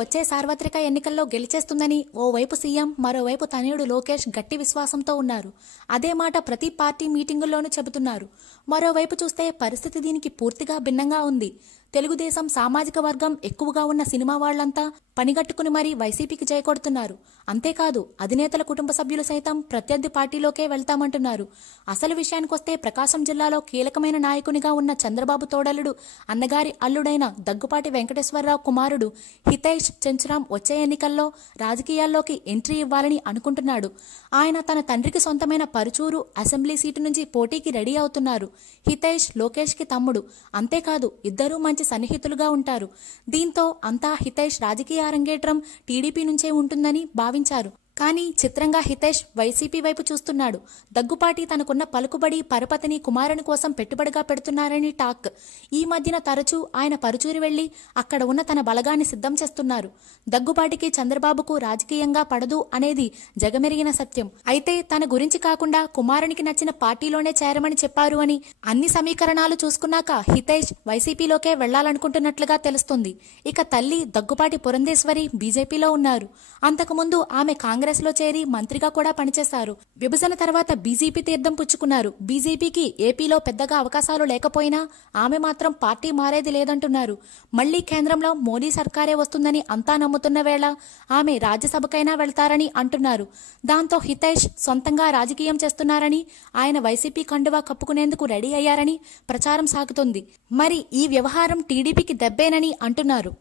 వచ్చే సార్వత్రిక ఎన్నికల్లో గెలిచేస్తుందని ఓవైపు సీఎం మరోవైపు తనయుడు లోకేష్ గట్టి విశ్వాసంతో ఉన్నారు. అదే మాట ప్రతి పార్టీ మీటింగుల్లోనూ చెబుతున్నారు. మరోవైపు చూస్తే పరిస్థితి దీనికి పూర్తిగా భిన్నంగా ఉంది. తెలుగుదేశం సామాజిక వర్గం ఎక్కువగా ఉన్న సినిమా వాళ్లంతా పనిగట్టుకుని మరీ వైసీపీకి జయకొడుతున్నారు. అంతేకాదు అధినేతల కుటుంబ సభ్యులు సైతం ప్రత్యర్థి పార్టీలోకే వెళ్తామంటున్నారు. అసలు విషయానికొస్తే ప్రకాశం జిల్లాలో కీలకమైన నాయకునిగా ఉన్న చంద్రబాబు తోడలుడు అన్నగారి అల్లుడైన దగ్గుపాటి వెంకటేశ్వరరావు కుమారుడు హితైష్ చెంచురాం వచ్చే ఎన్నికల్లో రాజకీయాల్లోకి ఎంట్రీ ఇవ్వాలని అనుకుంటున్నాడు. ఆయన తన తండ్రికి సొంతమైన పరుచూరు అసెంబ్లీ సీటు నుంచి పోటీకి రెడీ అవుతున్నారు. హితైష్ లోకేష్ కి తమ్ముడు. అంతేకాదు ఇద్దరూ మంచి సన్నిహితులుగా ఉంటారు. దీంతో అంతా హితైష్ రాజకీయ అరంగేట్రం టీడీపీ నుంచే ఉంటుందని భావించారు. కానీ చిత్రంగా హితైష్ వైసీపీ వైపు చూస్తున్నాడు. దగ్గుపాటి తనకున్న పలుకుబడి పరపతిని కుమారుని కోసం పెట్టుబడిగా పెడుతున్నారని టాక్. ఈ మధ్యన తరచూ ఆయన పరుచూరి వెళ్లి అక్కడ ఉన్న తన బలగాన్ని సిద్ధం చేస్తున్నారు. దగ్గుపాటికి చంద్రబాబుకు రాజకీయంగా పడదు అనేది జగమెరిగిన సత్యం. అయితే తన గురించి కాకుండా కుమారునికి నచ్చిన పార్టీలోనే చేరమని చెప్పారు అని అన్ని సమీకరణాలు చూసుకున్నాక హితైష్ వైసీపీలోకే వెళ్లాలనుకుంటున్నట్లుగా తెలుస్తుంది. ఇక తల్లి దగ్గుపాటి పురంధేశ్వరి బీజేపీలో ఉన్నారు. అంతకుముందు ఆమె కాంగ్రెస్ లో చేరి మంత్రిగా కూడా పనిచేశారు. విభజన తర్వాత బీజేపీ తీర్థం పుచ్చుకున్నారు. బీజేపీకి ఏపీలో పెద్దగా అవకాశాలు లేకపోయినా ఆమె మాత్రం పార్టీ మారేది లేదంటున్నారు. మళ్లీ కేంద్రంలో మోదీ సర్కారే వస్తుందని అంతా నమ్ముతున్న వేళ ఆమె రాజ్యసభకైనా వెళ్తారని అంటున్నారు. దాంతో హితైష్ సొంతంగా రాజకీయం చేస్తున్నారని, ఆయన వైసీపీ కండువా కప్పుకునేందుకు రెడీ అయ్యారని ప్రచారం సాగుతుంది. మరి ఈ వ్యవహారం టీడీపీకి దెబ్బేనని అంటున్నారు.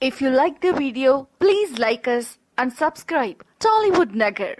If you like the video, please like us and subscribe Tollywood Nagar.